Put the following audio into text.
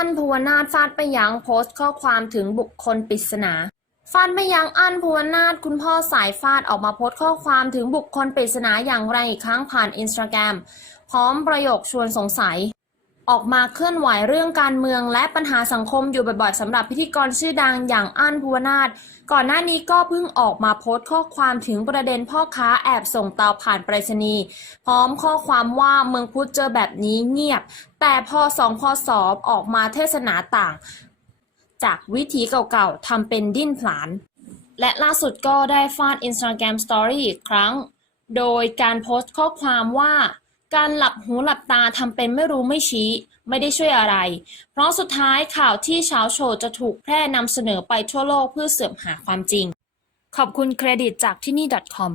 ้นภูวนาถฟาดไปยังโพสต์ข้อความถึงบุคคลปริศนาฟาดไม่ยั้งอั้นภูวนาถคุณพ่อสายฟาดออกมาโพสต์ข้อความถึงบุคคลปริศนาอย่างแรงอีกครั้งผ่านอินสตาแกรมพร้อมประโยคชวนสงสัย ออกมาเคลื่อนไหวเรื่องการเมืองและปัญหาสังคมอยู่บ่อยๆสำหรับพิธีกรชื่อดังอย่างอั้นภูวนาถก่อนหน้านี้ก็เพิ่งออกมาโพสต์ข้อความถึงประเด็นพ่อค้าแอบส่งเตาผ่านไปรษณีย์พร้อมข้อความว่าเมืองพุทธเจอแบบนี้เงียบ แต่พอสองพอสอบออกมาเทศนาต่าง จากวิธีเก่าๆทำเป็นดิ้นผลาน และล่าสุดก็ได้ฟาด Instagram Story อีกครั้ง โดยการโพสต์ข้อความว่า การหลับหูหลับตาทำเป็นไม่รู้ไม่ชี้ ไม่ได้ช่วยอะไร เพราะสุดท้ายข่าวที่เช้าโชว์จะถูกแพร่นำเสนอไปทั่วโลกเพื่อเสื่อมหาความจริง ขอบคุณเครดิตจากที่นี่ .com